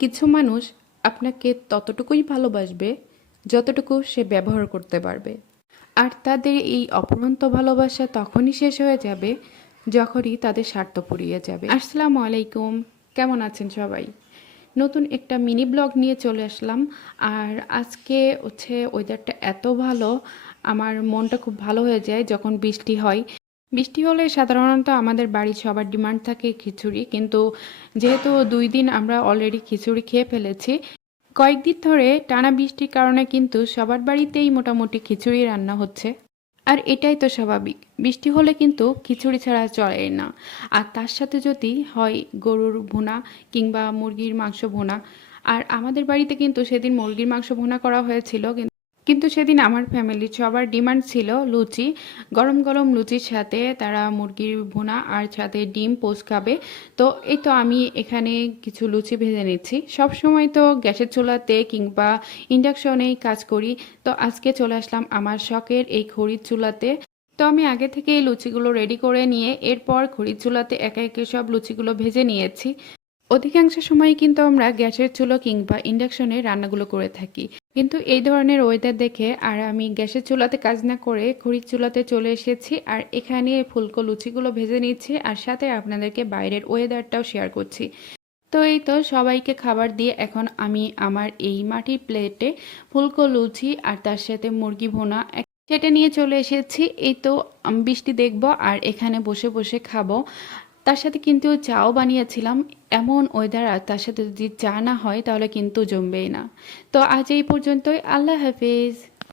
কিছু মানুষ আপনাকে ততটুকুই ভালোবাসবে যতটুকু সে ব্যবহার করতে পারবে। আর তাদের এই অপরন্ত ভালোবাসা তখনই শেষ হয়ে যাবে যখনই তাদের স্বার্থ পুড়িয়ে যাবে। আসসালামু আলাইকুম, কেমন আছেন সবাই? নতুন একটা মিনি ব্লগ নিয়ে চলে আসলাম। আর আজকে হচ্ছে ওয়েদারটা এত ভালো, আমার মনটা খুব ভালো হয়ে যায় যখন বৃষ্টি হয়। বৃষ্টি হলে সাধারণত আমাদের বাড়ির সবার ডিমান্ড থাকে খিচুড়ি, কিন্তু যেহেতু দুই দিন আমরা অলরেডি খিচুড়ি খেয়ে ফেলেছি, কয়েকদিন ধরে টানা বৃষ্টির কারণে কিন্তু সবার বাড়িতেই মোটামুটি খিচুড়ি রান্না হচ্ছে। আর এটাই তো স্বাভাবিক, বৃষ্টি হলে কিন্তু খিচুড়ি ছাড়া চলে না। আর তার সাথে যদি হয় গরুর ভুনা কিংবা মুরগির মাংস ভুনা, আর আমাদের বাড়িতে কিন্তু সেদিন মুরগির মাংস ভুনা করা হয়েছিল, কিন্তু কিন্তু সেদিন আমার ফ্যামিলির সবার ডিমান্ড ছিল লুচি, গরম গরম লুচির সাথে তারা মুরগির ভুনা আর সাথে ডিম পোস্ট খাবে। তো এই তো আমি এখানে কিছু লুচি ভেজে নিচ্ছি। সব সময় তো গ্যাসের চুলাতে কিংবা ইন্ডাকশনেই কাজ করি। তো আজকে চলে আসলাম আমার শখের এই খড়ির চুলাতে। তো আমি আগে থেকে এই লুচিগুলো রেডি করে নিয়ে এরপর খড়ির চুলাতে একে একে সব লুচিগুলো ভেজে নিয়েছি। অধিকাংশ সময় কিন্তু আমরা গ্যাসের চুলো কিংবা ইন্ডাকশনে রান্নাগুলো করে থাকি। কিন্তু এই ধরনের ওয়েদার দেখে আর আমি গ্যাসের চুলাতে কাজ না করে খড়ির চুলাতে চলে এসেছি আর এখানে ফুলকো লুচিগুলো ভেজে নিচ্ছি আর সাথে আপনাদেরকে বাইরের ওয়েদারটাও শেয়ার করছি। তো এই তো সবাইকে খাবার দিয়ে এখন আমি আমার এই মাটির প্লেটে ফুলকো লুচি আর তার সাথে মুরগি ভোনা সেটা নিয়ে চলে এসেছি। এই তো বৃষ্টি দেখব আর এখানে বসে বসে খাব। তার সাথে কিন্তু চাও বানিয়েছিলাম, এমন ওয়েদার আর তার সাথে যদি চা না হয় তাহলে কিন্তু জমবেই না। তো আজ এই পর্যন্তই, আল্লাহ হাফিজ।